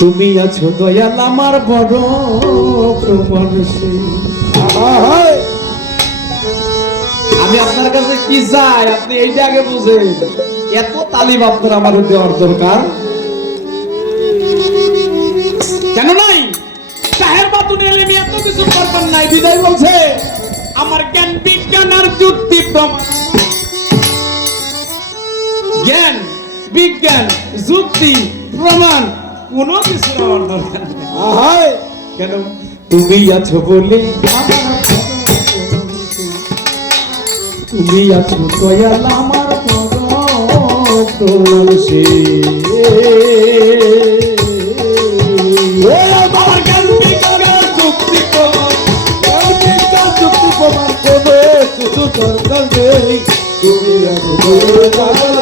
তুমি আছো দয়াল আমার বড় প্রমাণশীল। আমি আপনার কাছে কি চাই আপনি এইটা আগে বুঝেন। এত তালিম আপনার আমার দেওয়ার দরকার কেন নাই? চাহের বাতুনে এলেমি এত কিছু করবেন নাই বিদায় বলছে আমার জ্ঞান বিজ্ঞান আর যুক্তি প্রমাণ। জ্ঞান বিজ্ঞান যুক্তি প্রমাণ কোনো কিছু আমার দরকার নেই। কেন? তুমি আছো বলে আমার, তুমি আছো দয়াল আমার প্রমাণশীল। আমার জ্ঞান বিজ্ঞান যুক্তি প্রমাণ, যুক্তি প্রমাণ কোনো কিছু দরকার নেই। তুমি আছো বলে দয়াল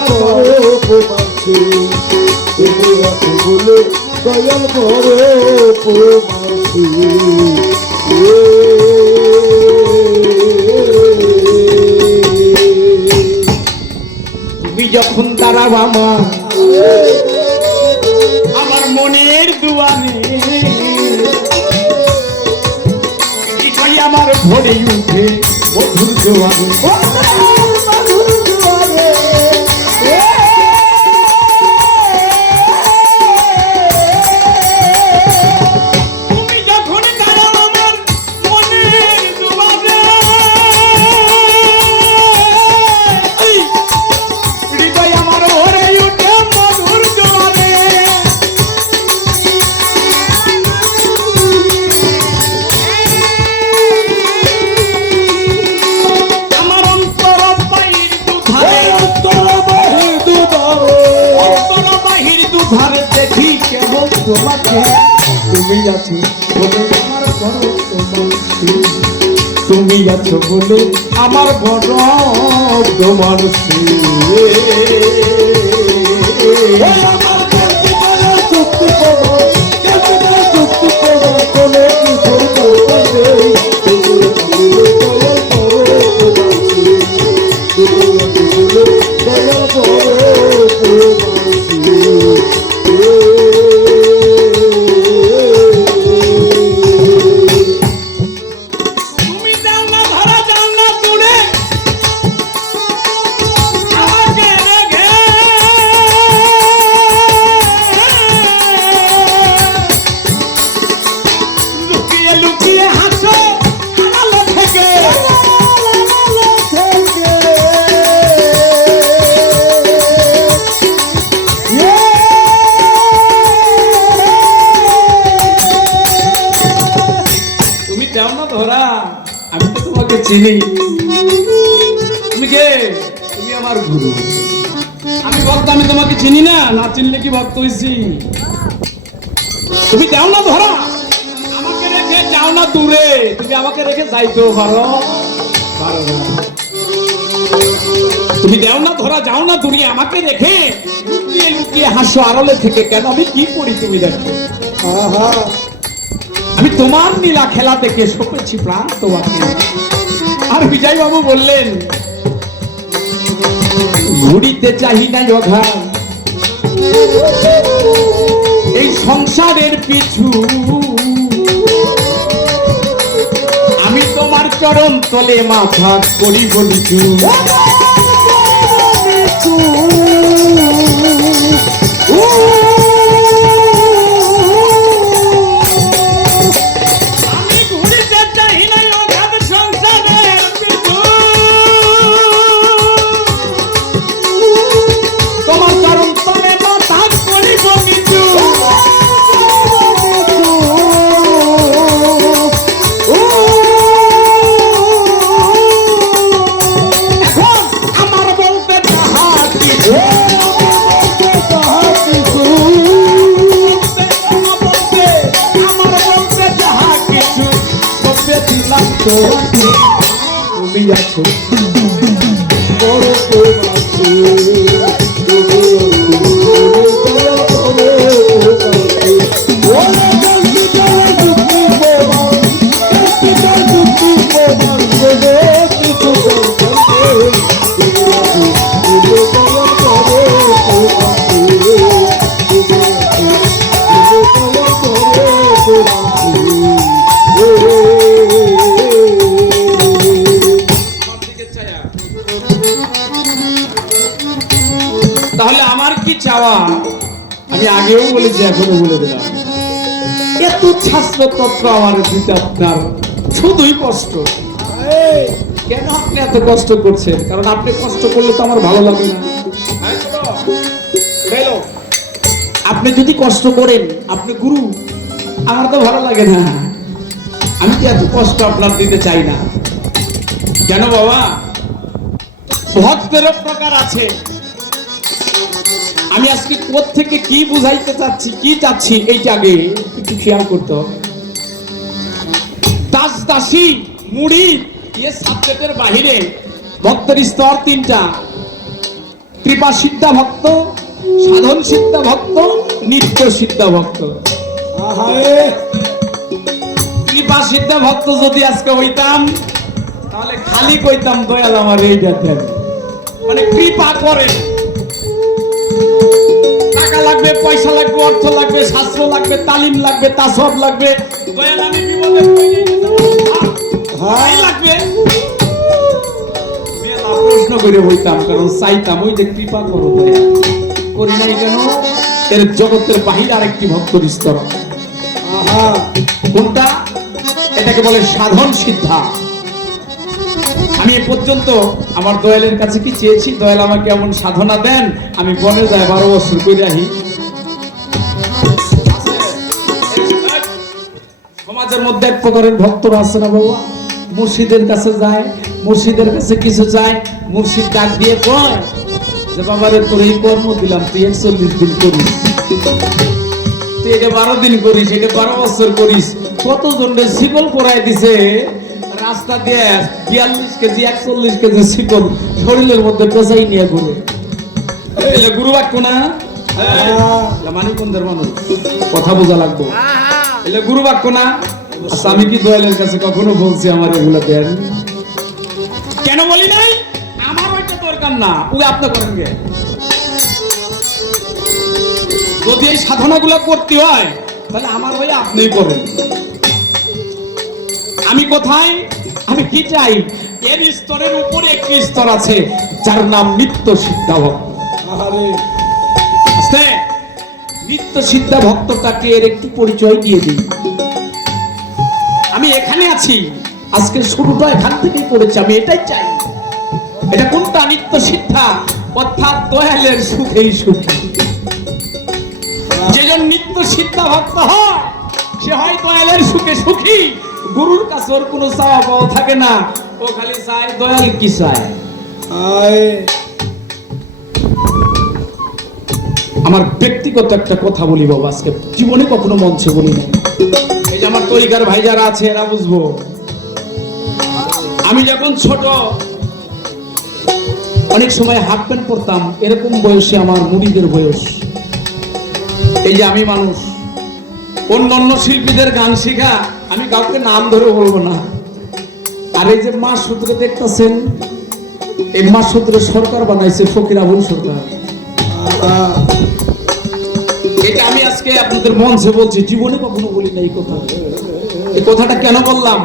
প্রমাণশীল, তুমি আছো বলে দয়াল বড় প্রমাণশীল। তুমি যখন দাঁড়াও আমার মনের দুয়ারে, আমার ভরে উঠে মধুর জোয়ারে। তোমাকে তুমি আছো বলে আমার বড় প্রমাণশীল, তুমি আছো বলে আমার বড় প্রমাণশীল। আমি তো তোমাকে চিনি, তুমি কে? তুমি আমার গুরু। আমি ভক্ত, আমি তোমাকে চিনি না, না চিনলে কি ভক্ত হইছি? তুমি দাও না ধরা, আমাকে রেখে যাও না দূরে, তুমি আমাকে রেখে যাইতেও পারো। তুমি দেও না ধরা, যাও না দূরে, আমাকে রেখে লুকিয়ে লুকিয়ে হাসো আড়ালে থেকে। কেন? আমি কি করি তুমি দেখো। আমি তোমার নীলা খেলা দেখে সপেছি প্রাণ তোমাকে। আর বিজয় বাবু বললেন ঘুরিতে চাহি না যোধা এই সংসারের পিছু, আমি তোমার চরণ তলে মাথা করি বলিছু। তুমি আছো বড় প্রমাণশীল, তুমি আগেও বলেছি, এখনো বলে দিলাম, এত শাস্ত্র তত্ত্ব আমার দিতে আপনার শুধুই কষ্ট। কেন আপনি এত কষ্ট করছেন? কারণ আপনি কষ্ট করলে তো আমার ভালো লাগে না। আপনি যদি কষ্ট করেন, আপনি গুরু, আমার তো ভালো লাগে না। আমি কি এত কষ্ট আপনার দিতে চাই না। কেন বাবা? ভক্তের প্রকার আছে। আমি আজকে কোত্থেকে কি বুঝাইতে চাচ্ছি, কি চাচ্ছি, এইটা আগে একটু খেয়াল করতে হবে। দাস দাসী মুড়ি এই সাবজেক্টের বাহিরে ভক্তের স্তর তিনটা: কৃপা সিদ্ধা ভক্ত, সাধন সিদ্ধা ভক্ত, নিত্য সিদ্ধা ভক্ত। কৃপা সিদ্ধা ভক্ত যদি আজকে হইতাম, তাহলে খালি কইতাম দয়াল আমার এই দেখেন, মানে কৃপা করে। টাকা লাগবে, পয়সা লাগবে, অর্থ লাগবে, শাস্ত্র লাগবে, তালিম লাগবে, তাসব লাগবে, দয়াল আমি বিপদে লাগবে প্রশ্ন করে হইতাম, কারণ চাইতাম ওই যে কৃপা করো, দয়া করি নাই কেন? এর জগতের বাহিরে আরেকটি ভক্তর স্তর। কোনটা? এটাকে বলে সাধন সিদ্ধা। আমি এ পর্যন্ত আমার দয়ালের কাছে কি চেয়েছি? দয়াল আমাকে এমন সাধনা দেন, আমি বনে যাই 12 বছর করে আহি। সমাজের মধ্যে এক প্রকারের ভক্তরা আছে না বাবা, মুর্শিদের কাছে যায়, মুর্শিদের কাছে কিছু চায়, মুর্শিদ ডাক দিয়ে কয় যে বাবারে তোর এই কর্ম দিলাম, তুই 41 দিন করিস, তুই এটা 12 দিন করিস, এটা 12 বছর করিস। কত জনের শিকল পরাই দিছে রাস্তা দিয়ে, 42 কেজি 41 কেজি শিকল শরীরের মধ্যে পেঁচাই নিয়ে ঘুরে। গুরু বাক্য না, মানিকগঞ্জের মানুষ, কথা বোঝা লাগবো। এলে গুরু বাক্য না। আচ্ছা, আমি কি দয়ালের কাছে কখনো বলছি আমার এগুলা দেন? কেন বলি নাই? আমার ওইটা দরকার না, ওই আপনি করেন গে। যদি এই সাধনাগুলো করতে হয়, তাহলে আমার ওই আপনিই করেন। আমি কোথায়? আমি কি চাই? এর স্তরের উপরে একটি স্তর আছে, যার নাম নিত্য সিদ্ধা ভক্ত। নিত্য সিদ্ধা ভক্তটাকে এর একটি পরিচয় দিয়ে দিই। আমি এখানে আছি, আজকে শুরুটা এখান থেকেই করেছি, আমি এটাই চাই। এটা কোনটা? নিত্য সিদ্ধা, অর্থাৎ দয়ালের সুখেই সুখী। যেজন নিত্য সিদ্ধা ভক্ত হয়, সে হয় দয়ালের সুখে সুখী। গুরুর কাছে ওর কোনো চাওয়া পাওয়া থাকে না, ও খালি চায় দয়াল কি চায়। আমার ব্যক্তিগত একটা কথা বলি বাবা, আজকে জীবনে কখনো মঞ্চে বলি না। এই যে আমার তরিকার ভাই যারা আছে এরা বুঝবো। আমি যখন ছোট, অনেক সময় হাফ প্যান্ট পরতাম, এরকম বয়সে আমার মুড়িদের বয়স। এই যে আমি মানুষ, অন্যান্য শিল্পীদের গান শেখা, আমি কাউকে নাম ধরে বলবো না। আর এই যে মা সূত্রে দেখতেছেন, এই মা সূত্রে সরকার বানাইছে ফকির আবুল সরকার। এটা আমি আজকে আপনাদের মঞ্চে বলছি, জীবনে কখনো বলি না এই কথা। এই কথাটা কেন বললাম?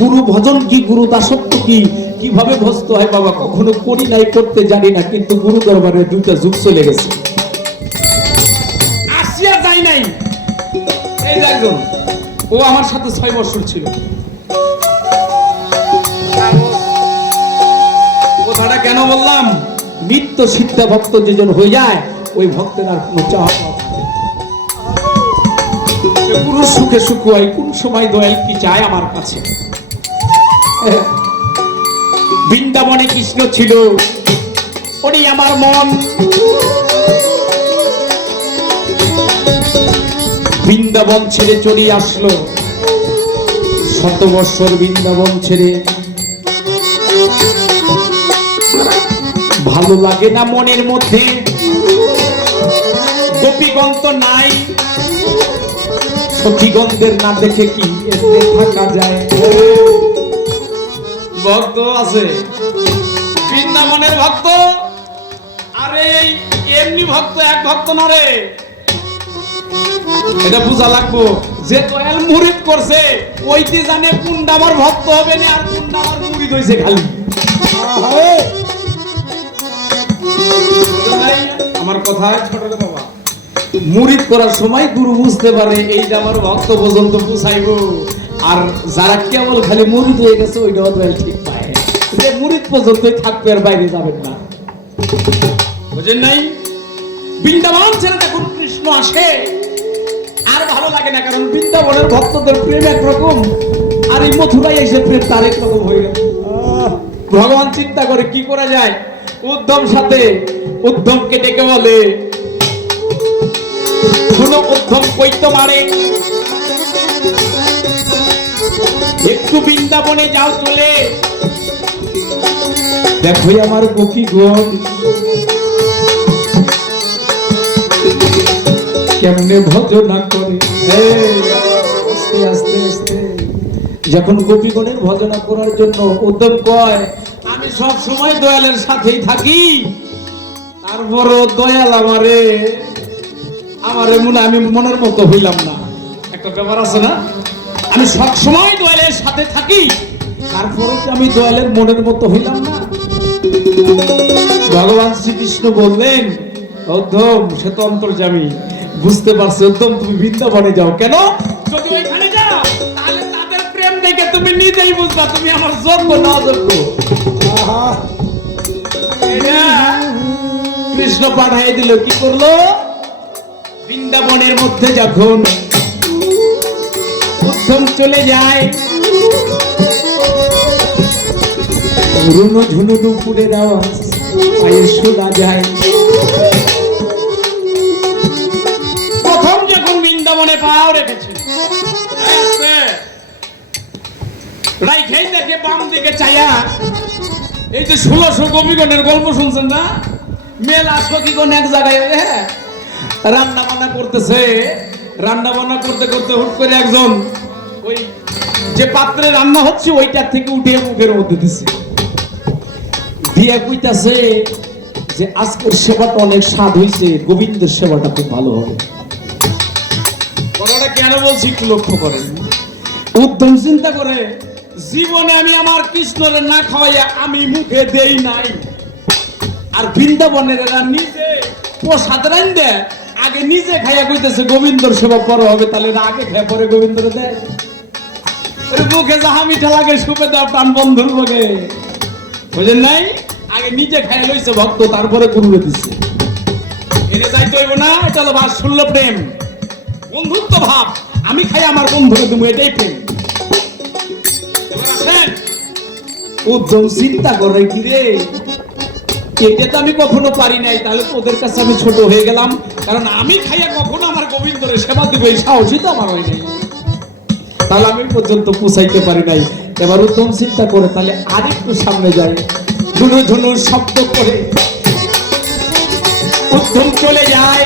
গুরু ভজন কি, গুরু দাসত্ব কি, কিভাবে ভস্ত হয় বাবা কখনো করি নাই, করতে জানি না, কিন্তু গুরু দরবারে 2টা যুগ চলে গেছে, আসিয়া যাই নাই। এই যে একজন, ও আমার সাথে 6 বছর ছিল। কথাটা কেন বললাম? নিত্য সিদ্ধা ভক্ত যেজন হয়ে যায়, ওই ভক্তের আর কোনো চাওয়া পুরো সুখে সুখ হয়। কোন সময় দয়াল কি চায় আমার কাছে? বৃন্দাবনে কৃষ্ণ ছিল, ওরে আমার মন বৃন্দাবন ছেড়ে চলে আসলো। 7 বছর বৃন্দাবন ছেড়ে, ভালো লাগে না মনের মধ্যে, গোপীগণ তো নাই, সখীগণদের না দেখে কি থাকা যায়? ভক্ত আছে, বৃন্দাবনের ভক্ত, আরে এমনি ভক্ত, এক ভক্ত না রে। এটা বোঝা লাগবো যে দয়াল মুরিদ করছে, ওইটি জানে কোনটা আমার ভক্ত হবে না আর কোনটা আমার মুরিদ হইছে। খালি আমার কথায় ছোট রে বাবা, মুরিদ করার সময় গুরু বুঝতে পারে এইটা আমার ভক্ত পর্যন্ত পৌঁছাইব, আর যারা কেবল খালি মুরিদ হয়ে গেছে ওইটাও দয়াল ঠিক পায় যে মুরিদ পর্যন্তই থাকবে, আর বাইরে যাবেন না। বুঝেন নাই? বৃন্দাবন ছেড়ে যখন কৃষ্ণ আসে আর ভালো লাগে না, কারণ বৃন্দাবনের ভক্তদের প্রেম একরকম, আর এই মথুরায় এসে প্রেম তারেক রকম হয়ে গেল। ভগবান চিন্তা করে কি করা যায়, উদ্ধম সাথে উদ্ধমকে ডেকে বলে, শুনো উদ্ধম কইতে মারে, একটু বৃন্দাবনে যাও চলে, দেখো আমার গোপীগণ কেমনে ভজনা করে। আস্তে আস্তে আস্তে যখন গোপীগণের ভজনা করার জন্য উদ্যম কয়, আমি সব সময় দয়ালের সাথেই থাকি, তারপরও দয়াল আমারে মনে আমি মনের মতো হইলাম না। একটা ব্যাপার আছে না, আমি সব সময় দয়ালের সাথে থাকি, তারপরও কি আমি দয়ালের মনের মতো হইলাম না? ভগবান শ্রীকৃষ্ণ বললেন, উদ্ধম সে তো অন্তর্যামী, বুঝতে পারছো উদ্ধম তুমি বৃন্দাবনে যাও। কেন? যদি ওইখানে যাও তাহলে তাদের প্রেম দেখে তুমি নিজেই বুঝবা তুমি আমার যোগ্য না অযোগ্য। কৃষ্ণ পাঠাই দিল, কি করলো? বৃন্দাবনের মধ্যে যখন উদ্ধম চলে যায়, রুনু ঝুনু দুপুরের আওয়াজ পায়ে শোনা যায়। প্রথম যখন বৃন্দাবনে পাও রেখেছে, রাইখেই দেখে বাম দিকে চাইয়া, এই যে 1600 গোপীগণের গল্প শুনছেন না, মেলা সখীগণ এক জায়গায় রান্না বান্না করতেছে, রান্না বান্না করতে করতে হুট করে একজন ওই যে পাত্রে রান্না হচ্ছে ওইটার থেকে উঠে মুখের মধ্যে দিছে, দিয়ে কইতাছে যে আজকের সেবাটা অনেক স্বাদ হইছে, গোবিন্দের সেবাটা খুব ভালো হবে। কথাটা কেন বলছি একটু লক্ষ্য করেন। উদ্ধম চিন্তা করে, জীবনে আমি আমার কৃষ্ণরে না খাওয়াইয়া আমি মুখে দেই নাই, আর বৃন্দাবনের এরা নিজে প্রসাদ রান দেয়, আগে নিজে খাইয়া কইতেছে গোবিন্দর সেবা পরে হবে, তাহলে আগে খায় পরে গোবিন্দরে দেয়। মুখে যাহা মিঠা লাগে সুপে দেওয়া প্রাণ বন্ধুর লোকে, বুঝেন নাই? আগে নিজে খাইয়া লইছে ভক্ত, তারপরে গুরুরে দিচ্ছে। এনে যাইতে হইব না, এটা হলো বাৎসল্য প্রেম, বন্ধুত্ব ভাব। আমি খাই আমার বন্ধুকে দেবো, এটাই প্রেম। উদ্ধম চিন্তা করে, কি রে এটা তো আমি কখনো পারি নাই, তাহলে তোদের কাছে আমি ছোট হয়ে গেলাম, কারণ আমি খাইয়া কখনো আমার গোবিন্দরে সেবা দিব এই সাহসই তো আমার হয় নাই, তাহলে আমি পর্যন্ত পৌঁছাইতে পারি নাই। এবার উদ্ধম চিন্তা করে, তাহলে আরেকটু সামনে যাই, ধুনু ধুনু শব্দ করে উদ্ধম চলে যায়।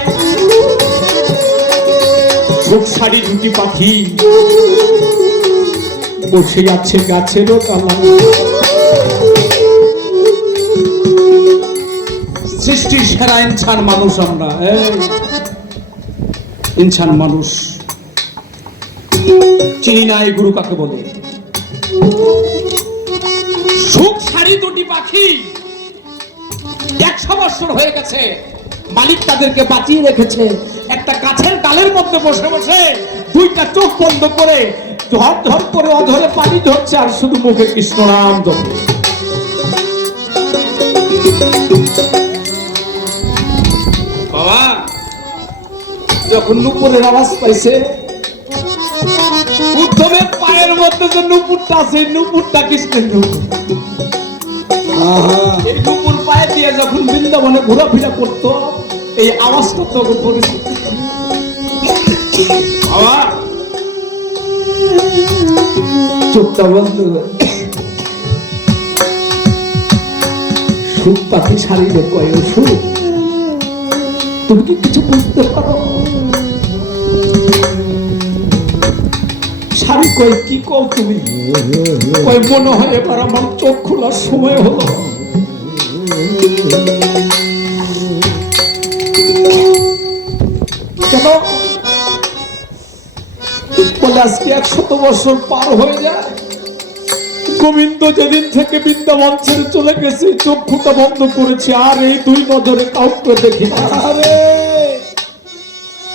চোখ শাড়ি দুটি পাখি বসে আছে গাছেরও তলায়, সৃষ্টির সেরা ইনসান মানুষ আমরা, ইনসান মানুষ। চিনি না এই গুরু কাকে বলে। সুখ শাড়ি দুটি পাখি 100 বছর হয়ে গেছে, মালিক তাদেরকে বাঁচিয়ে রেখেছে। একটা গাছের ডালের মধ্যে বসে বসে দুইটা চোখ বন্ধ করে ঝর ঝর করে অধরে পানি ঝরছে, আর শুধু মুখে কৃষ্ণ নাম জপে। বাবা যখন নুপুরের আওয়াজ পাইছে, উদ্ধমের পায়ের মধ্যে যে নুপুরটা আছে, নুপুরটা কৃষ্ণের নুপুর। এই নুপুর পায়ে দিয়ে যখন বৃন্দাবনে ঘোরাফেরা করতো, এই আওয়াজটা তখন পড়েছে। বাবা চোখটা বন্ধ, সুখ পাখি শাড়িরে কয়, সুখ তুমি কি কিছু বুঝতে পারো? শাড়ি কয়, কি কও তুমি? কয়, মনে হয় এবার আমার চোখ খোলার সময় হলো। কেন বলে, আজকে 100 বছর পার হয়ে যায়, গোবিন্দ যেদিন থেকে বৃন্দাবন ছেড়ে চলে গেছে, চক্ষুটা বন্ধ করেছে, আর এই দুই নজরে কাউকে দেখি না।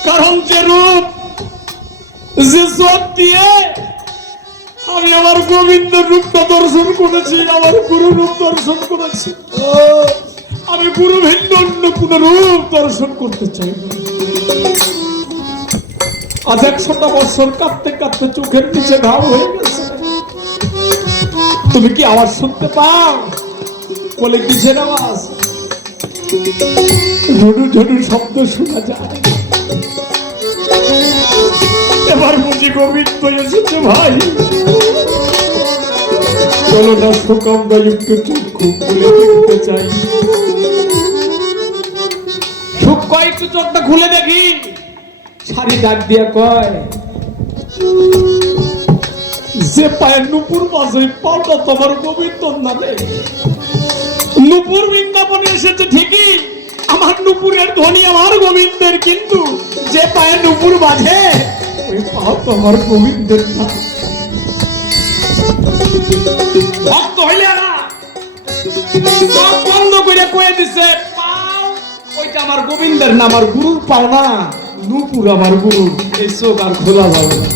কারণ যে রূপ যে চোখ দিয়ে আমি আমার গোবিন্দের রূপটা দর্শন করেছি, আমার গুরু রূপ দর্শন করেছি, আমি গুরু ভিন্ন অন্য কোন রূপ দর্শন করতে চাই না। আজ 100টা বছর কাঁদতে কাঁদতে চোখের নিচে ঘাম হয়ে গেছে। তুমি কি আওয়াজ শুনতে পাও? বলে কিসের আওয়াজ? ঝুড়ু ঝুড়ু শব্দ শোনা যায়। এবার বুঝি গোবিন্দ এসেছে ভাই। চলো না সুকামরা একটু চক্ষু খুলে দেখতে চাই। সুখ কয় একটু চোখটা খুলে দেখি। শাড়ি ডাক দিয়া কয়, যে পায়ে নুপুর বাজে পাওটা তোমার গোবিন্দর নামে। নুপুর বৃন্দাবনে এসেছে ঠিকই, আমার নুপুরের ধ্বনি আমার গোবিন্দের, কিন্তু যে পায়ে নুপুর বাজে ওই পাও তোমার গোবিন্দের না। ভক্ত হইলে না চোখ বন্ধ করে কয়ে দিছে, পাও ওইটা আমার গোবিন্দের না, আমার গুরুর পাও না, নুপুর আমার গুরু। এই চোখ আর খোলা যাবে না।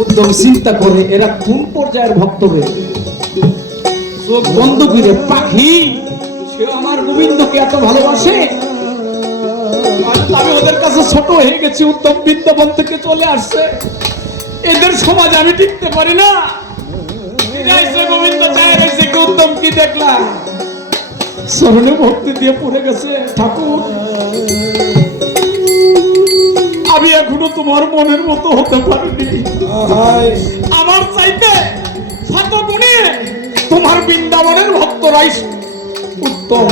উদ্যম চিন্তা করে এরা কোন পর্যায়ের ভক্ত রে? চোখ বন্ধ করে পাখি সে আমার গোবিন্দকে এত ভালোবাসে। আমি ওদের কাছে ছোট হয়ে গেছি, উত্তম বৃন্দাবন থেকে চলে আসছে। এদের সমাজ আমি টিকতে পারি না। গোবিন্দ চায় রয়েছে কি উত্তম কি দেখলাম চরণে ভক্তি দিয়ে পড়ে গেছে। ঠাকুর আমি এখনো তোমার মনের মতো হতে পারিনি। আমার চাইতে শত গুণে তোমার বৃন্দাবনের ভক্তরাই উত্তম,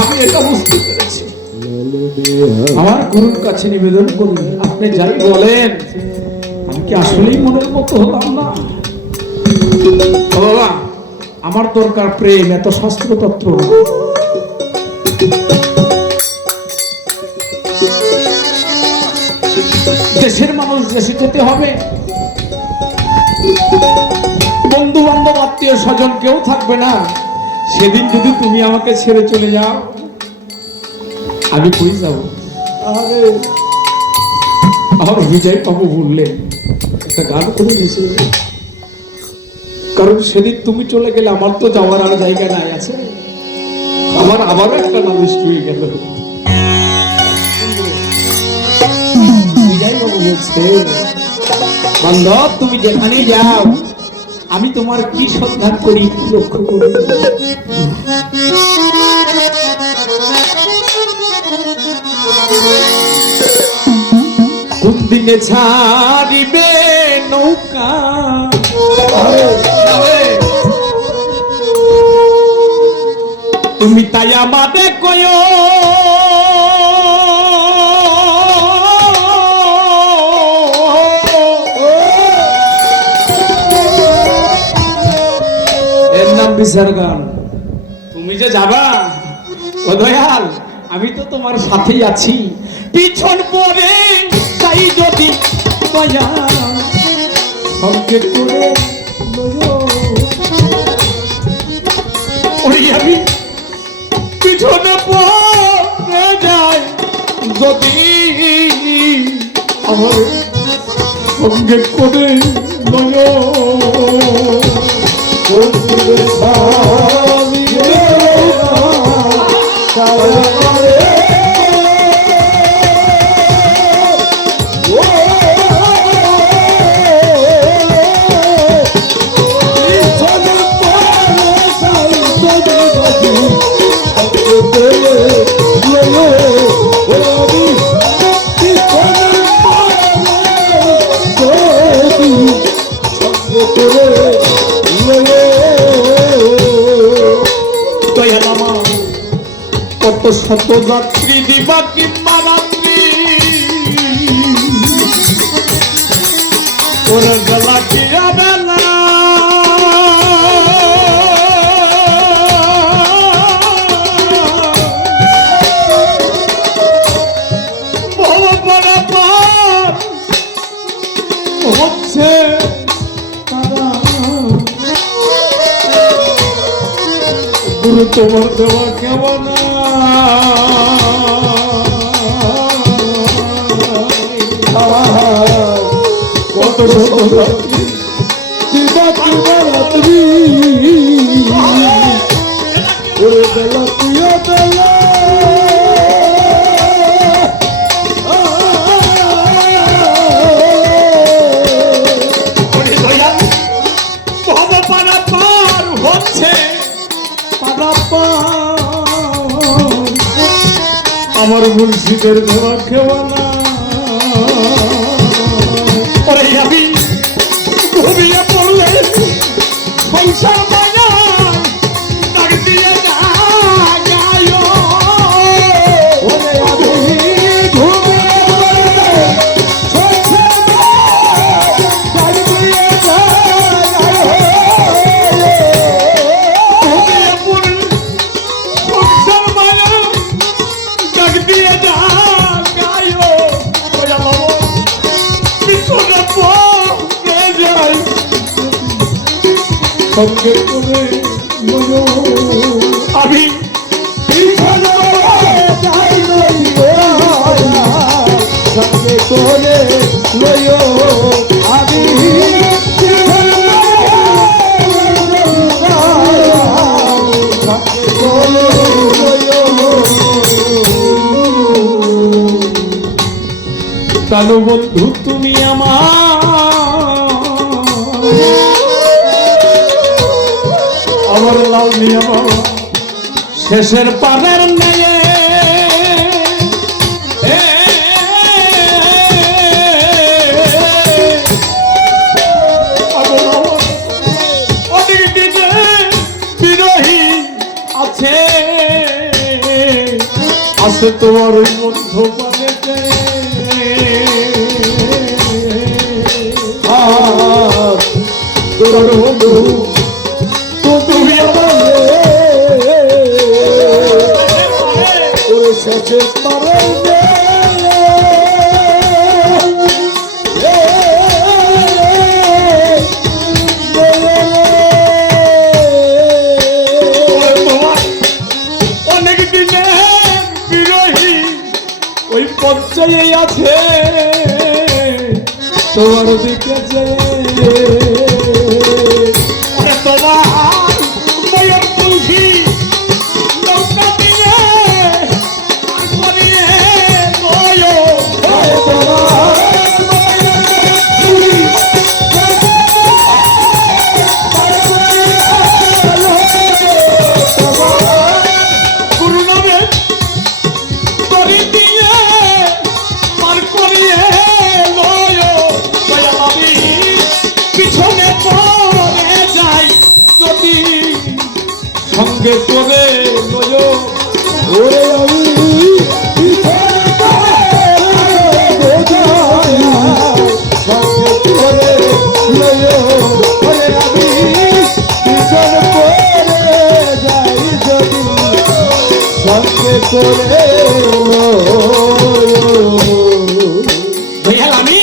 আমি এটা বুঝতে পেরেছি। আমার গুরুর কাছে নিবেদন করি, আপনি যাই বলেন, আমি কি আসলেই মনের মতো হলাম না? বাবা, আমার দরকার প্রেম, এত শাস্ত্রতত্ত্ব। দেশের মানুষ দেশে যেতে হবে, বন্ধু বান্ধব আত্মীয় স্বজন কেউ থাকবে না। সেদিন যদি তুমি আমাকে ছেড়ে চলে যাও, আমি কই যাব? আমার বিজয় বাবু বললেন একটা গান করে দিয়েছে, কারণ সেদিন তুমি চলে গেলে আমার তো যাওয়ার আর জায়গা নাই আছে। আমার আবারও একটা নালিশ হয়ে গেল। বিজয় বাবু বলছে, বান্ধব তুমি যেখানে যাও আমি তোমার কি সন্ধান করি লক্ষ্য করি। কোন দিনে ছাড়িবে নৌকা, তুমি তাই আমাদের কয়। এর নাম বিচার গান। তুমি যে যাবা, ও দয়াল, আমি তো তোমার সাথেই আছি। পিছন পরে তাই যদি দয়াল সঙ্গে করে আমি পিছনে পড়ে যাই, যদি আমার সঙ্গে করে কত শত যাত্রী দিবা কিংবা রাত্রি, ওরা গলা কি যাবে না। হচ্ছে গুরু তোমার দেওয়া কেমন শত রাত্রি দিবা রাত্রি ওরে বেলা প্রিয় বেলা আমার মুর্শিদের দেওয়া খেওয়া না ওরে আমি ঘুমিয়ে পড়লে সংসার মায়া ডাক দিয়ে যায় ওরে আমি ঘুমিয়ে পড়লে সংসার ডাক দিয়ে সঙ্গে করে আমি সঙ্গে করে আমি কালো বন্ধু তুমি আমার লাল মিয়া বাবা শেষের পানের মেয়ে অনেক দিকে বিরোহী আছে আছে তোমার ওই বন্ধু পানেতে তোর বন্ধু তুমি শেষের পারের অনেক দিনে বিরোহী ওই পর্যায়ে আছে তোমার দিকে সঙ্গে করে ওরে আমি সঙ্গে করে ওরে আমি পিছন করে যাই যদি সঙ্গে করে ভাইয়াল আমি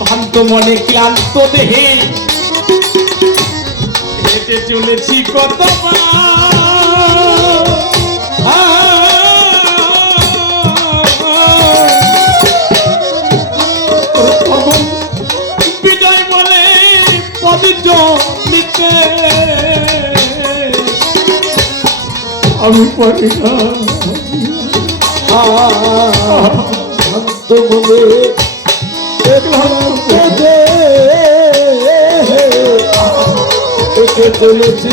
শান্ত মনে ক্লান্ত দেহে হেঁটে চলেছি কত বিজয় বলে পবিত্র নিতে আমি পারি না শান্ত মনে চলেছি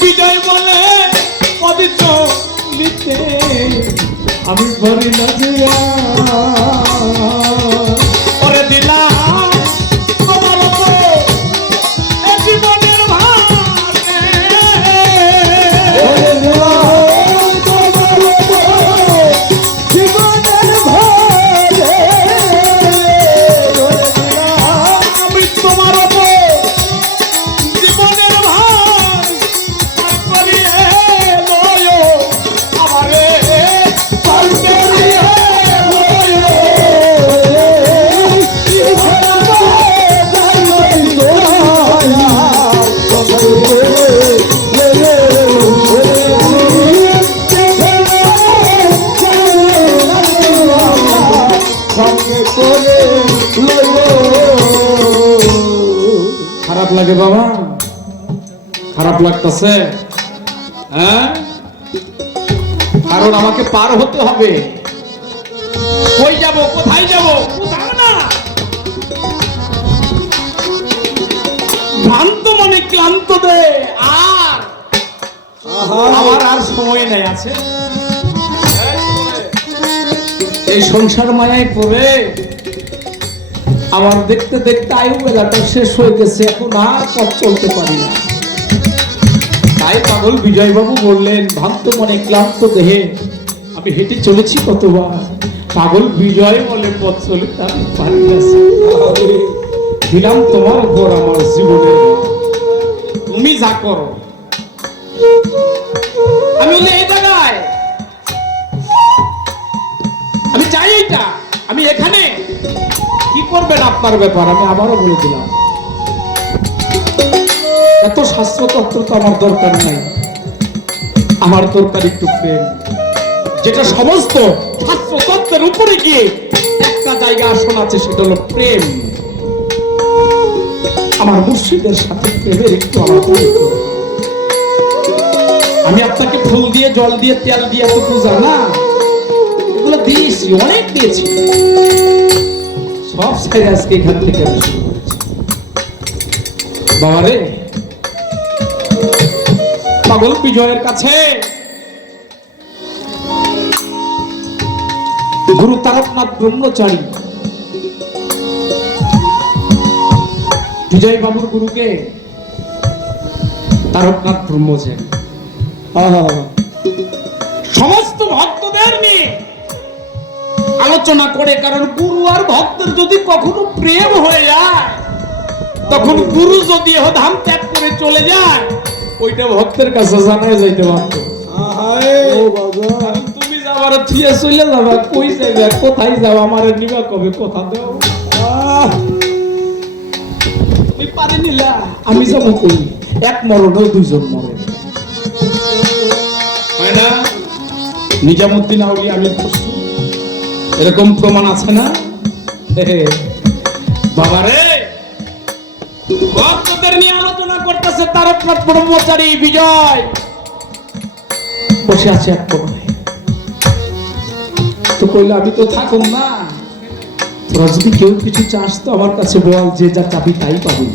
বিজয় বলে পবিত্র নিতে আমি ভরি না দিয়া করে দিলাম তোমার জীবনের ভার লাগে বাবা? খারাপ লাগতেছে? হ্যাঁ, কারণ আমাকে পার হতে হবে। কই যাব, কোথায় যাব? কোথাও না। ভ্রান্ত মনে ক্লান্ত দে, আর আমার আর সময় নেই। আছে এই সংসার মায়ায় পড়ে আমার দেখতে দেখতে আয়ু বেলাটা শেষ হয়ে গেছে, এখন আর পথ চলতে পারি না। তাই পাগল বিজয় বাবু বললেন, ভ্রান্ত মনে ক্লান্ত দেহে আমি হেঁটে চলেছি কতবার। পাগল বিজয় বলে, পথ চলতে আমি পারি না। দিলাম তোমার উপর আমার জীবনে, তুমি যা করো। আমি বলি এই জায়গায় আমি চাই, এইটা আমি এখানে, কি করবেন আপনার ব্যাপার। আমি আবারও বলে দিলাম, এত শাস্ত্র তত্ত্ব তো আমার দরকার নাই। আমার দরকার একটু প্রেম, যেটা সমস্ত শাস্ত্র তত্ত্বের উপরে গিয়ে একটা জায়গা আসন আছে, সেটা হলো প্রেম। আমার মুর্শিদের সাথে প্রেমের একটু আলাদা। আমি আপনাকে ফুল দিয়ে, জল দিয়ে, তেল দিয়ে তো পূজা না, এগুলো দিয়েছি, অনেক দিয়েছি। সব সাইড আজকে এখান থেকে আমি শুরু করেছি। বাবারে, পাগল বিজয়ের কাছে গুরু তারকনাথ ব্রহ্মচারী, বিজয় বাবুর গুরুকে তারকনাথ ব্রহ্মচারী সমস্ত ভক্তদের নিয়ে আলোচনা করে। কারণ গুরু আর ভক্তের যদি কখনো প্রেম হয়ে যায়, তখন গুরু যদি ধাম ত্যাগ করে চলে যায়, ওইটা ভক্তের কাছে জানাই যাইতে পারত। তুমি যাবার থিয়ে চলে যাবা, কই যাবে, কোথায় যাও, আমার নিবা কবে, কথা দাও। তুমি পারি নিলা, আমি যাবো কই? এক মরণ দুইজন মরে, হয় না? নিজামুদ্দিন আউলিয়া আমি এরকম প্রমাণ আছে না? বাবারে, ভক্তদের নিয়ে আলোচনা করতেছে তারকনাথ ব্রহ্মচারী বিজয় বসে আছে এক কোণে। তো কইল, আমি তো থাকুন না, তোরা যদি কেউ কিছু চাস তো আমার কাছে বল, যে যা চাবি তাই পাবি।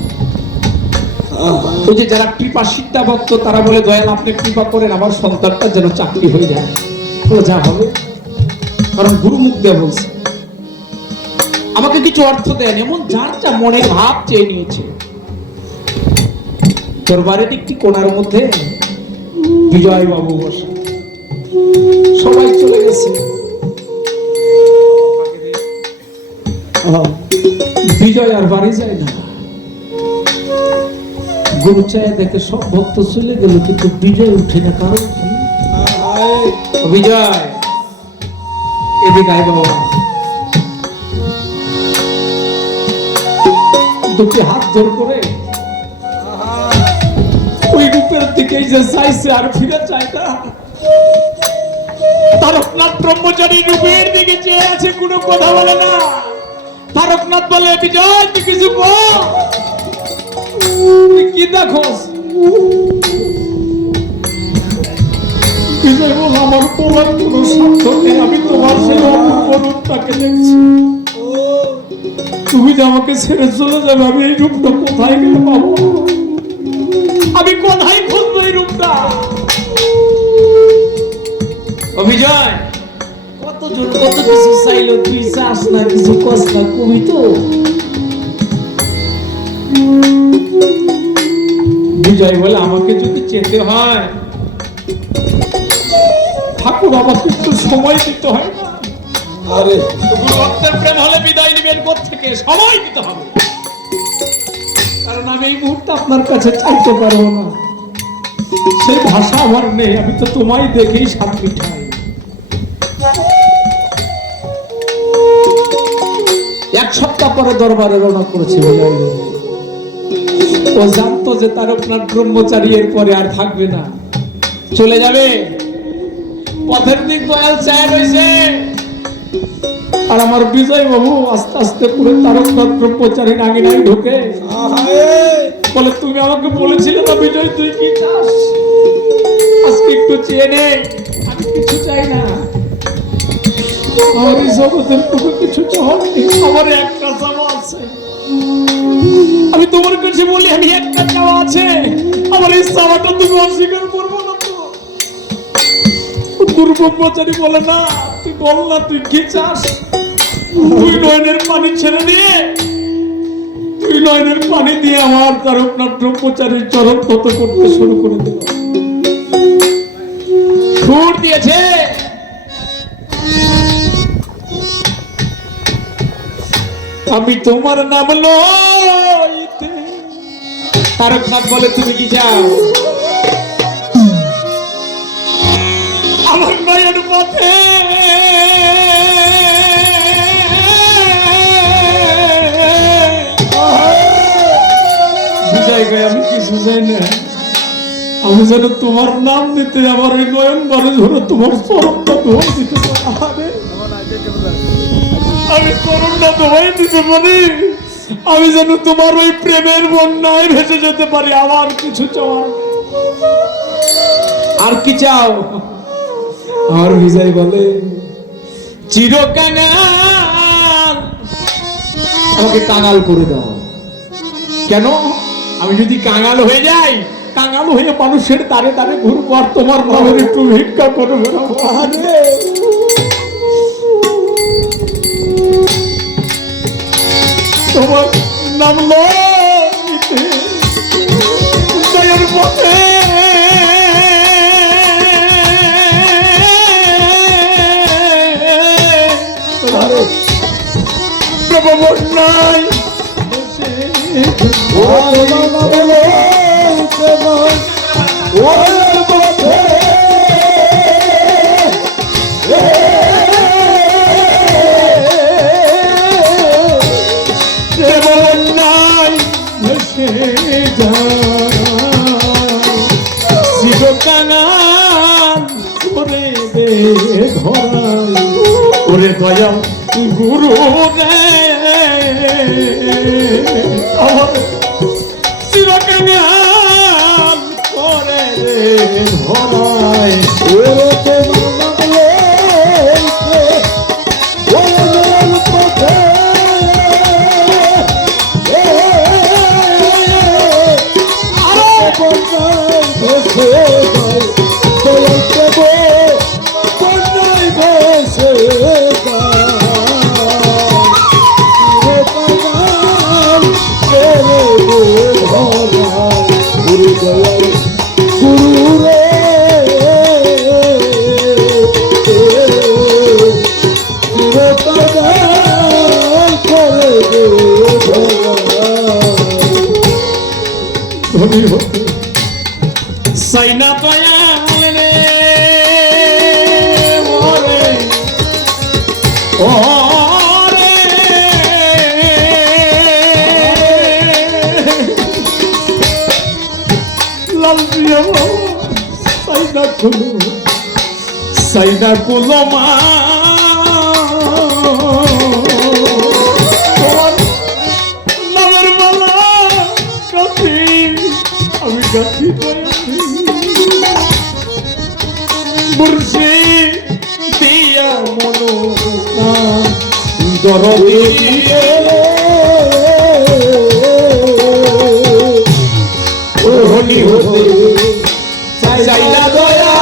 ওই যে যারা কৃপা সিদ্ধা ভক্ত, তারা বলে, দয়াল আপনি কৃপা করেন আমার সন্তানটা যেন চাকরি হয়ে যায়। তো যা হবে, কারণ গুরু মুখ দিয়ে বলছে, আমাকে কিছু অর্থ দেন। এমন যার যা মনের ভাব চেয়ে নিয়েছে। দরবারের একটি কোণার মধ্যে বিজয় বাবু বসে, সবাই চলে গেছে। বিজয় আর বাড়ি যায় না। গুরু চায় দেখে সব ভক্ত চলে গেল, কিন্তু বিজয় উঠে না। কারণ বিজয় এদিকে আয় বাবা। দুটি হাত জোর করে ওই রূপের দিকে যে চাইছে, আর ফিরে চায় না। তারকনাথ ব্রহ্মচারী রূপের দিকে চেয়ে আছে, কোনো কথা বলে না। তারকনাথ বলে, বিজয় তুই কিছু বল, কি দেখো? বিজয় বল, আমার তোমার কোনো স্বার্থ নেই, আমি তোমার সেই অপূর্ব রূপটাকে দেখছি। তুমি যে আমাকে ছেড়ে চলে যাবে, আমি এই রূপটা কোথায় গেলে পাবো? আমি কোথায় খুঁজবো এই রূপটা? বিজয় কতজন কত কিছু চাইলো, তুই চাস না, কিছু কস না, কবি তো। বিজয় বলে, আমাকে যদি যেতে হয় ঠাকুর, আমাকে একটু সময় দিতে হয় না? আরে ভক্তের প্রেম হলে বিদায় নিবেন কোত্থেকে? সময় দিতে হবে। কারণ আমি এই মুহূর্তে আপনার কাছে চাইতে পারবো না, সেই ভাষা আমার নেই। আমি তো তোমায় দেখেই শান্তি চাই। এক সপ্তাহ পরে দরবারে রওনা করেছে। ও জানতো যে তারকনাথ ব্রহ্মচারী এর পরে আর থাকবে না, চলে যাবে। পথের দিক দয়াল চায় রয়েছে, আর আমার বিজয় বাবু আস্তে আস্তে পুরো তারকনাথ ব্রহ্মচারী নাগিনায় ঢুকে বলে তুমি আমাকে বলেছিলে না বিজয় তুই কি চাস, আজকে একটু চেয়ে নে। আমি কিছু চাই না, আমার এই জগতের কোনো কিছু চাওয়া নেই। আমার একটা চাওয়া আছে, আমি তোমার কাছে বলি আমি একটা চাওয়া আছে, আমার এই চাওয়াটা তুমি অস্বীকার করবো না তো? গুরু ব্রহ্মচারী বলে না, তুই বল না তুই কি চাস। তুই নয়নের পানি ছেড়ে দিয়ে, তুই নয়নের পানি দিয়ে আমার তারকনাথ ব্রহ্মচারীর চরণ তত করতে শুরু করে দিল। সুর দিয়েছে, আমি তোমার নাম লইতে। তারকনাথ বলে তুমি কি চাও? আমার নয়ন পথে বুঝাই গায়ে আমি কিছু চাই না, আমি যেন তোমার নাম নিতে আমার এই নয়ন বারে ধরে তোমার চরণটা ধোয়াই দিতে পারি, আমি চরণটা ধোয়াই দিতে পারি, আমি যেন তোমার ওই প্রেমের বন্যায় ভেসে যেতে পারি। আমার কিছু চাওয়ার, আর কি চাও? আর বিজয় বলে চিরকাঙাল, আমাকে কাঙাল করে দাও। কেন? আমি যদি কাঙাল হয়ে যাই, কাঙাল হয়ে মানুষের দ্বারে দ্বারে ঘুরবো আর তোমার নামের একটু ভিক্ষা করে বেড়াবো। তোমার নাম লইতে নয়নের পথে নাই ওরে দয়া গুরু রে চিরকাঙাল করে রে ভরায়। সাইনা দয়াল রে ওরে ওরে লাল দিয়া সাইনা কুলো মা তোমার নামের মালা গাথি আমি গাথি বুরশি দিয়া মনো দরদি হলি হতে চাইলা দয়া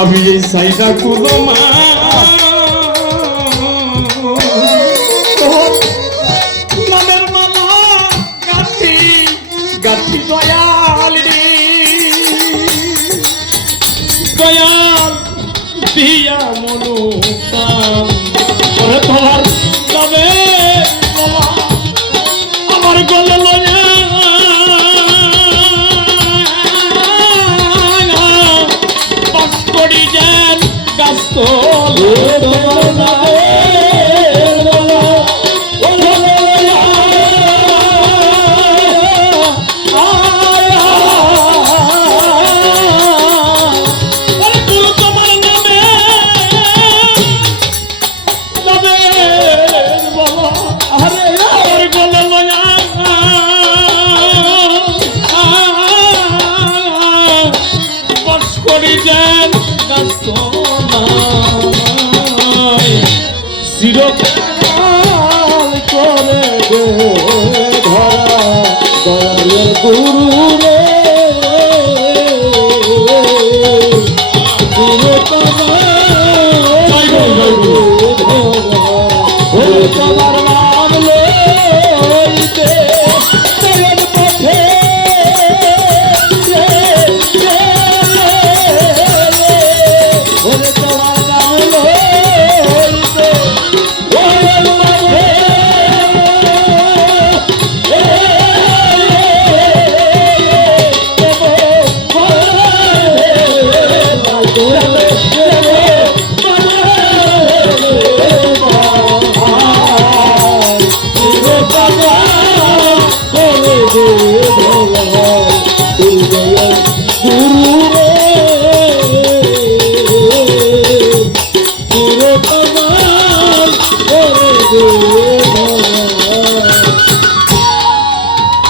আমি এই সাইডা কুলো মা নামের মালা গাথি গাথি দয়াল রে দয়াল দিয়া মনো তোমার যাবে আমার গলে লয়া করি যান গাছ গুরু রে তোমার নাম লইতে চরণ পথে তোমার নাম লইতে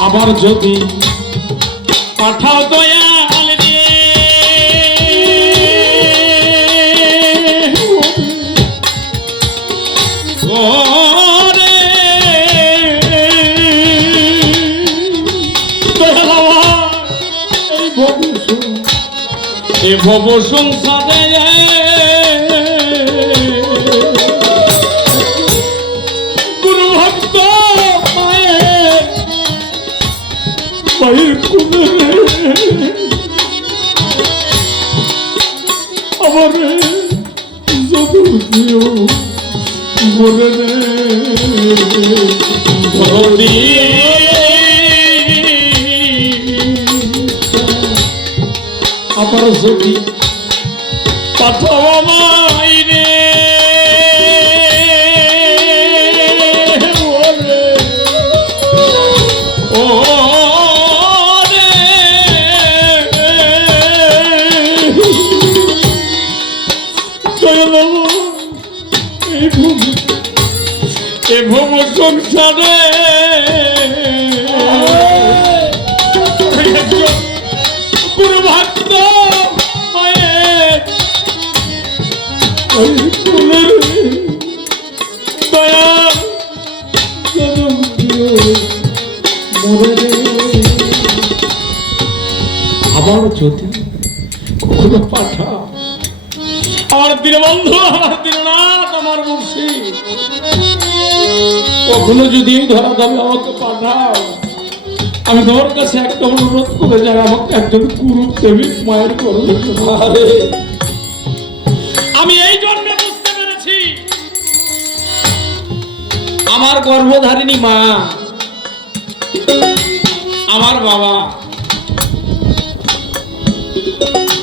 আবার যদি পাঠাও দয়াল রে ওরে দয়াল আমার এই ভব সংসারে গুরু ভক্ত মায়ের কোলে আমার যদিও মনে ধরি আমার যদি পাঠাও আমায় রে ও ভব সংসারে গুরু ভক্ত মায়ের দয়া আবার যদি কখনো পাঠা আমার দীনবন্ধু আমার দীননাথ আমার মুর্শিদ কখনো যদি ধরা যাবে আমাকে পাঠাও আমি তোমার কাছে একটা অনুরোধ করে যাই আমাকে একজন গুরু প্রেমিক মায়ের করবে আমি এই জন্মে বুঝতে পেরেছি আমার গর্ভধারিণী মা আমার বাবা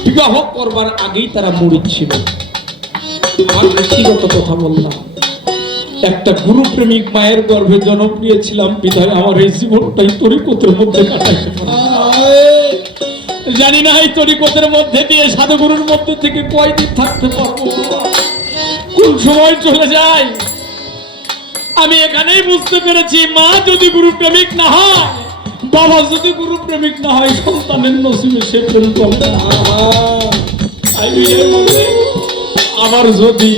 বিবাহ করবার আগেই তারা মরিছিল আমার ব্যক্তিগত কথা বললাম একটা গুরু প্রেমিক মায়ের গর্ভে জন্ম নিয়েছিলাম বিধায় আমার এই জীবনটাই তরিকতের মধ্যে কাটাইতে জানি না এই তরিকতের মধ্যে দিয়ে সাধুগুরুর মধ্যে থেকে কয়দিন থাকতে পারবো কোন সময় চলে যায় আমি এখানেই বুঝতে পেরেছি মা যদি গুরু প্রেমিক না হয় বাবা যদি গুরু প্রেমিক না হয় সন্তানের নসিবে সে প্রেম করবে না আবার যদি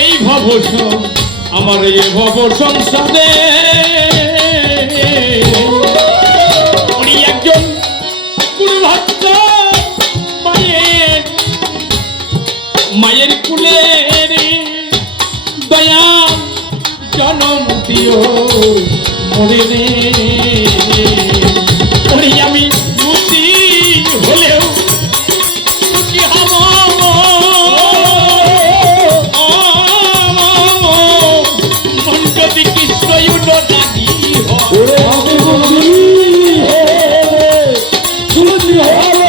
এই ভব আমার এই ভব সংসারে উনি একজন গুরু ভক্ত মায়ের কুলে দয়া জনম দিও মরে রে ওরে আমি খুশি হলেও সুখী হব মন যদি কিছুই উন্নতি আমি খুশি সুখী হব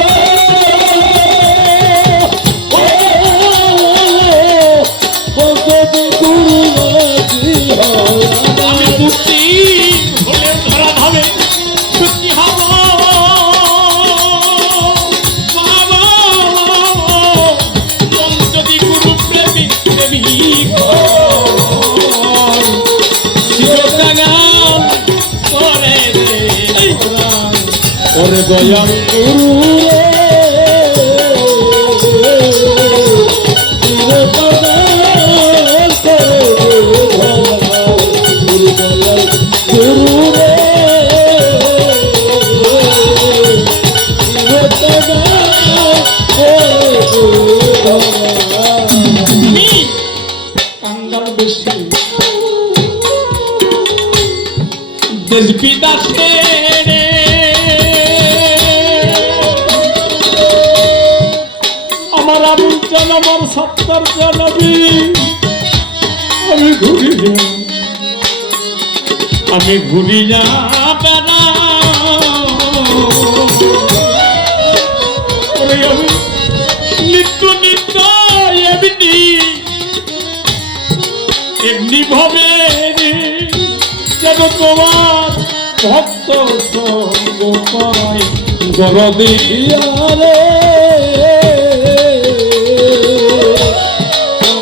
আমি খুশি হলেও ধরা ধাবে সুখী হব মন যদি গুরু প্রেমিক প্রেমিক চিরকাল করে ওরে দয়াল গুরু দেশ বিদেশে আমার আবুল জানাবার সত্তর জানাবি আমি ঘুরি যা বেড়া আমি নিত্য নিত্য এমনি ভাবে যেন তোমার ভক্ত সঙ্গ পায় গরদিয়ারে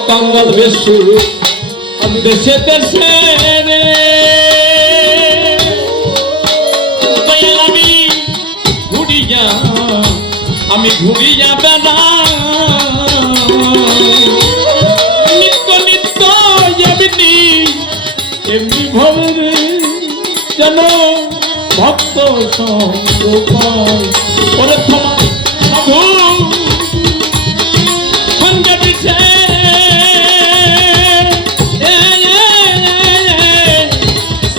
কাঙ্গাল বেশি আমি দেশে দেশে রে আমি ঘুরি যাবে না নিত্য নিত্য এমনি এমনি ভাবে যেন ভক্ত সঙ্গ পায় ওরে তোমার সাধু সঙ্গে পিছে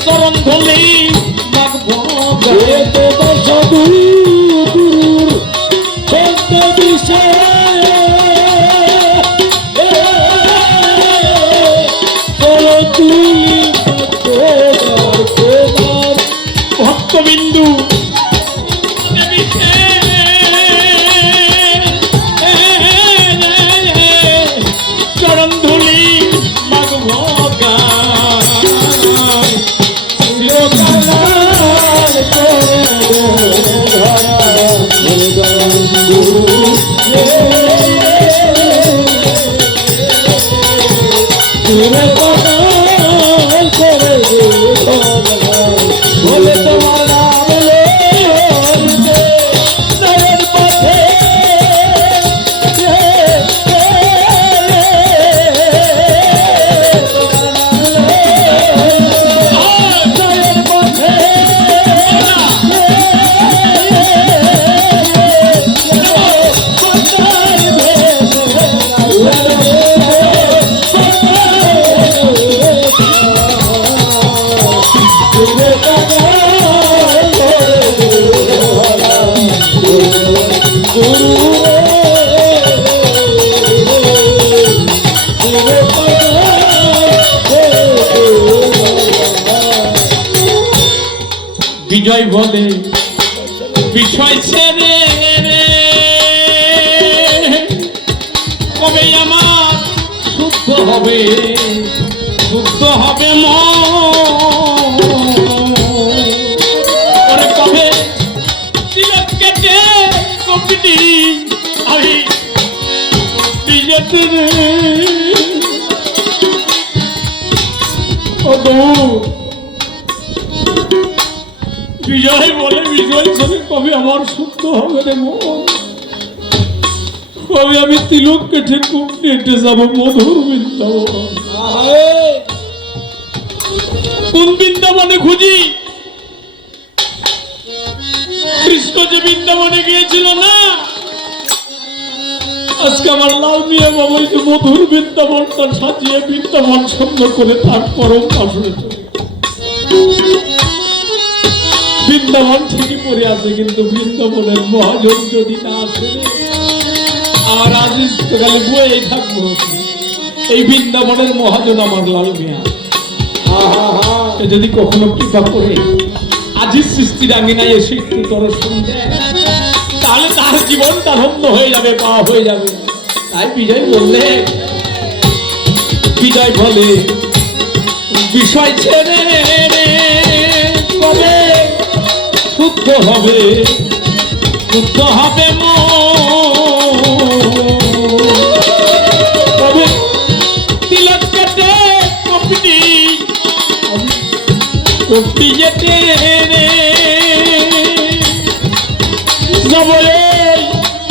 চরণ ধলি মাগব তোমার সাধু ভক্তবিন্দু চরণ ধুলি মাগব বলে তোমার বিজয় বলে বিষয় ছেড়ে কবে আমার শুদ্ধ হবে মনে কবে তিলক কেটে কপিটি আমি বিজেতে বিজয় বলে বিজয় ছেলে কবে আমার শুদ্ধ হবে রে মন কবে আমি তিলক কেটে হেঁটে যাবো মধুর বৃন্দাবন কোন বৃন্দাবনে খুঁজি কৃষ্ণ যে বৃন্দাবনে গিয়েছিল না আজকে আমার লাল মিয়া বাবাই যে মধুর বৃন্দাবনটা সাজিয়ে বৃন্দাবন সুন্দর করে তার পরম আসলে বৃন্দাবন ঠিকই পড়ে আছে কিন্তু বৃন্দাবনের মহাজন যদি না আসে আমার আজ খালি বয়েই থাকবো এই বৃন্দাবনের মহাজন আমার লাল মিয়া যদি কখনো কৃপা করে আজি সৃষ্টি রাঙিনায় এসে একটু দর্শন দেয় তাহলে তার জীবনটা ধন্য হয়ে যাবে পাওয়া হয়ে যাবে তাই বিজয় বললে বিজয় বলে বিষয় ছেড়ে কবে শুদ্ধ হবে তবে তিলক কেটে কপি যেতে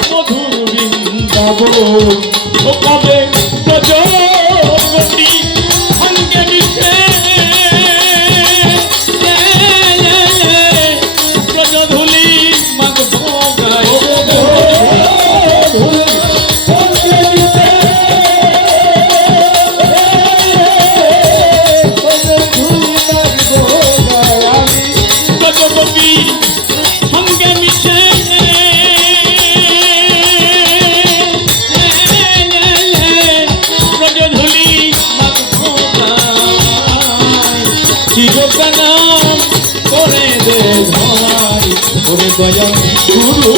মধুর বৃন্দাবন ও কবে প্রজগতি সঙ্গে মিশে প্রজধুলি মাগব দয়াল গুরু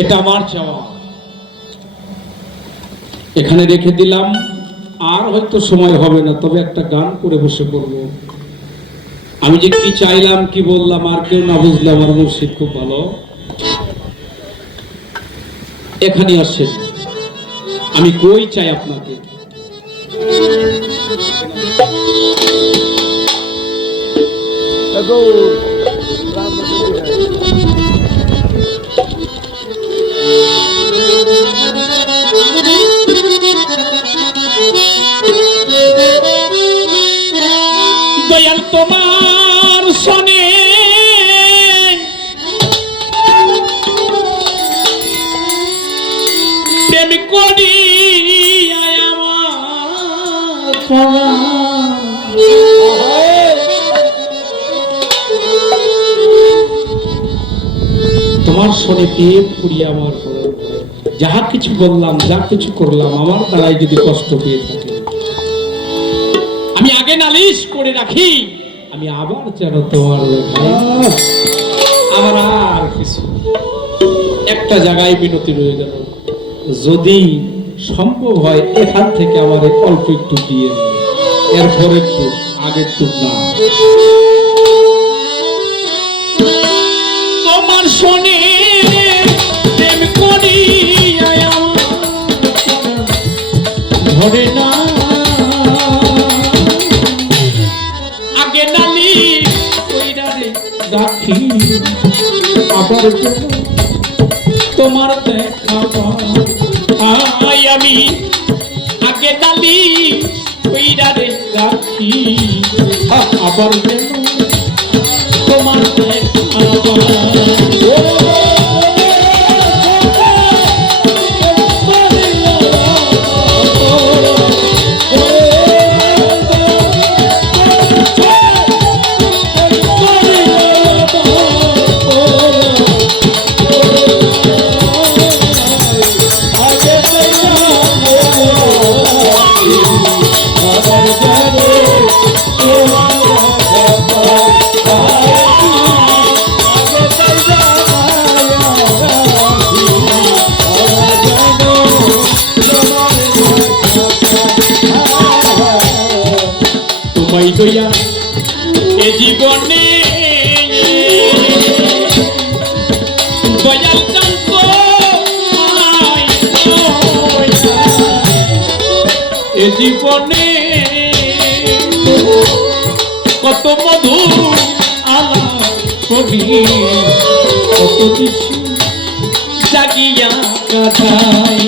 এটা আমার চাওয়া, এখানে রেখে দিলাম। আর হয়তো সময় হবে না, তবে একটা গান করে বসে করব। আমি যে কি চাইলাম কি বললাম আর কেউ না বুঝলে আমার মুর্শিদ খুব ভালো। এখানে আসেন, আমি কই চাই আপনাকে। দয়াল তোমার শোনে প্রেম করি তোমার শোনে প্রেম করি আমার, যাহা কিছু বললাম যা কিছু করলাম আমার দ্বারাই যদি কষ্ট পেয়ে থাকে, আমি আগে নালিশ করে রাখি, আমি আবার যেন তোমার আমার আর কিছু। একটা জায়গায় বিনতি রয়ে গেল, যদি সম্ভব হয় এখান থেকে আমার অল্প একটু দিয়ে এরপর একটু আগের টুক না। তোমার শোনে প্রেম করি ধরে না, আগে নালি রাখি আবার তোমার দেখা পাই, আমি আগে নালি রাখি আবার তোমার দেখা দয়া এ জীবনে দয়াল জানত এ জীবনে কত মধু আলাপ কবি, কত কিছু জাগিয়া কাটাই,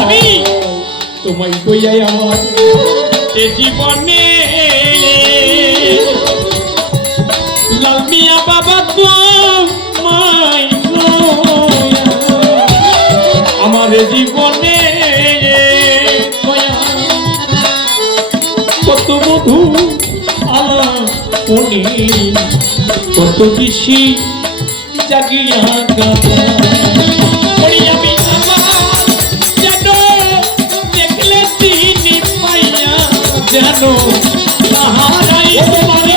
আমি তোমায় কইয়াই আমার এ জীবনে লাল মিয়া বাবা তোমায় আমার জীবনে কত মধু আলাপনি, কত বেশি জাগিয়া গাথা করি আমি আমার যেন দেখলে তিনি পাইয়া যেন তাহারাই তোমারে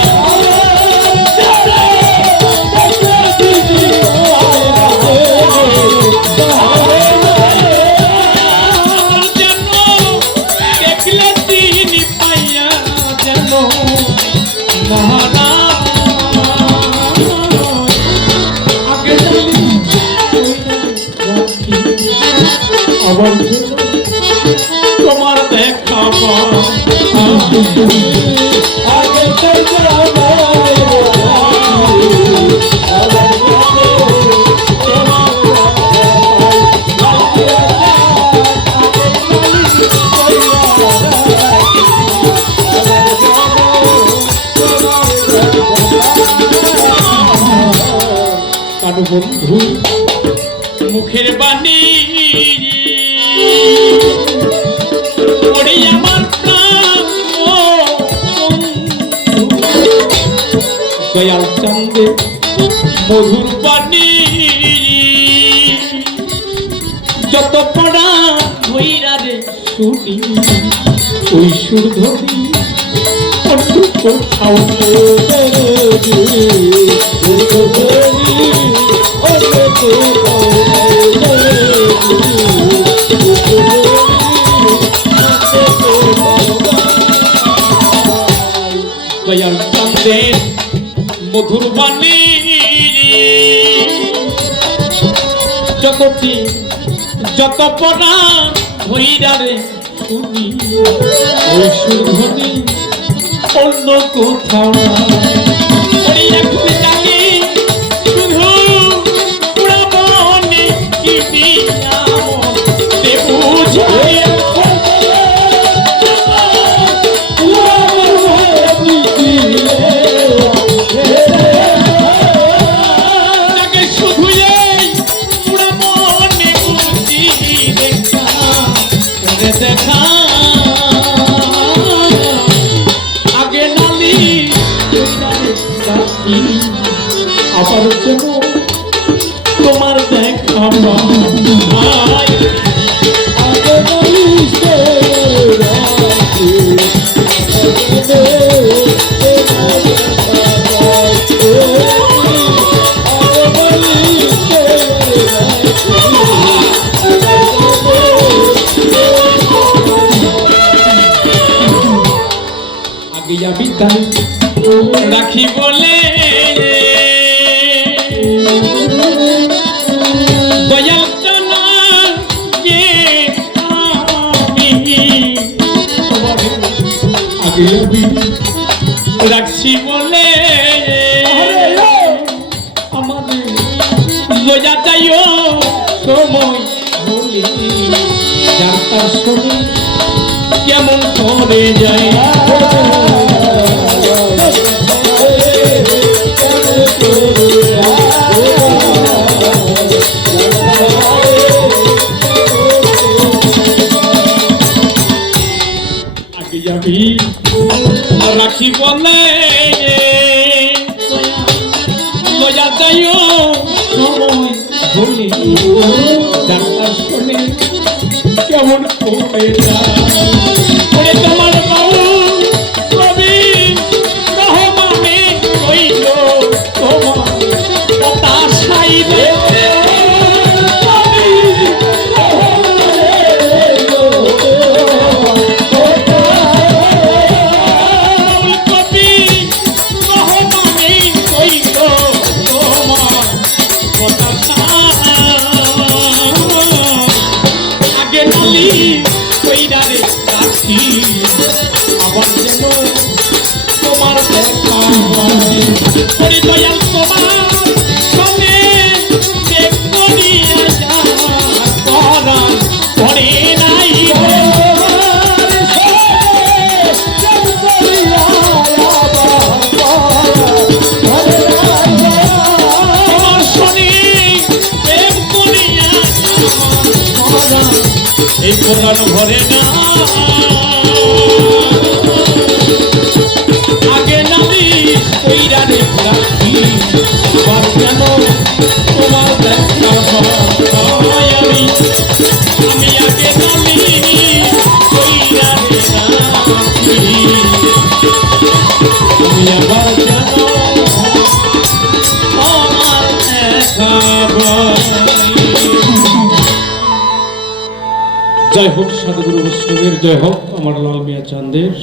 তোমার দেখা পা বন্ধু মুখের বাণী ওরে আমার প্রাণ বন্ধু দয়াল চন্দ্রে মধুর বাণী যত পড়া হইরা রে শুনি ওই সুর ধরি কোথাও দয়াল চন্দ্রের মধুর বাণী জগতি যত পড়া হইরা রে শুনি ওই সুর ধরি অন্য কোথাও না এখন জানি শুধু পুরাবনে কি শুধু এই পুরাবনে বুঝি দেখা আবার যেন তোমার দেখা আগে যাবি তাই রাখি বলে দয়াল চনা যে আমি আগে যাবি রাখছি বলে আমাদের লয়া যাইও সময় বলি যার তার শুনি কেমন করে যায় রাখি বলে লয়া যাইও সময় বলি ডাক্তার শুনে কেমন করে যায় তোমার বাবু কবি রহমানে কইল তোমার কথা সাইবে আবার যেন তোমার দেখা দয়াল তোমার সঙ্গে করে নাই তোমার শনি প্রেম করিয়া এই প্রধান ঘরে না আগে নামি কইরা রে রাখি আবার কেন তোমার দেখা হয় আমি আগে নামি কইরা রে রাখি আমি আবার কেন তোমার দেখা জয় হোক সাধুগুরু বৈষ্ণবের জয় হোক আমার লাল মিয়া চাঁদের।